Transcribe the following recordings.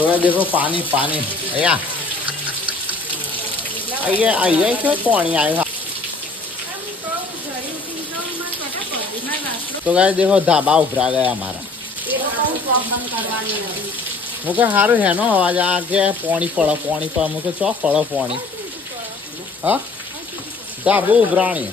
थोड़ा देखो पानी पानी भैया आइए आइए क्यों पानी आएगा। तो गाइस देखो ढाबा उभरा गया हमारा। मुझे हारू है ना आवाज आके पानी पड़ो मुझे चौक पड़ो पानी हाँ ढाबो उभराणी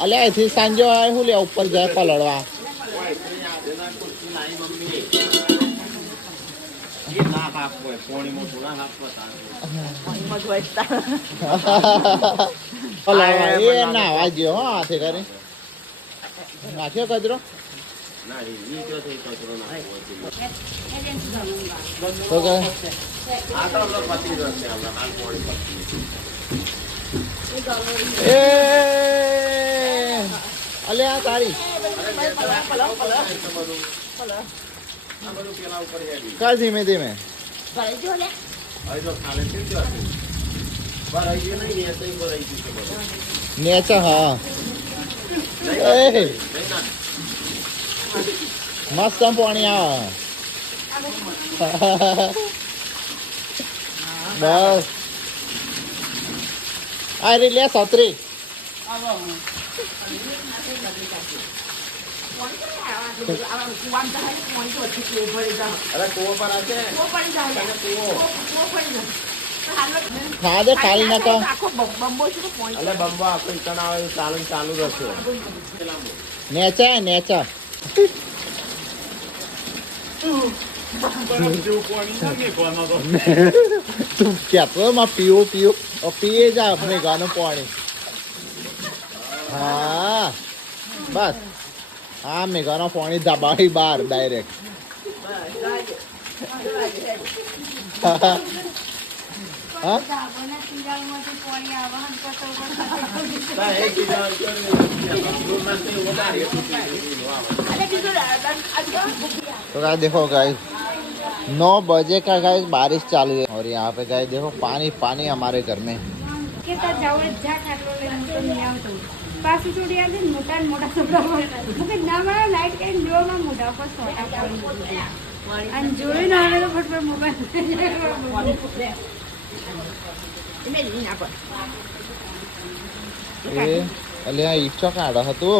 अले ऐसी सांजो आए हूँ ले ऊपर जाए पलड़वा ये ना आवाज हो हाथे करे नाख्यो कचरो तो क्या ए अले आ तारी कर धीमे धीमे नेचा हाँ मस्त पानी आ बस अरे ले सतरी खा दे खाली ना का अरे बम्बा आपको इतना चालू चालू रखो नेचा है नेचा તું કહેતો માં પીવો પીવો પીએ જા આપણે ગાનું પાણી હા બસ હા મેઘાનો પાણી દબાવી બહાર ડાયરેક્ટ तो गाइस देखो गाइस 9 बजे का गाइस बारिश चालू है और यहाँ पे गाइस देखो पानी पानी हमारे घर में પાછી થોડી આજે મોટા મોટા છોકરા મુકે ના મારા લાઈટ કઈ જો માં મોટા પર સોટા પડી અને જોઈ ના આવે તો ફટ પર મોબાઈલ એને લીના પર એ અલ્યા ઈચ્છો કાઢો હતો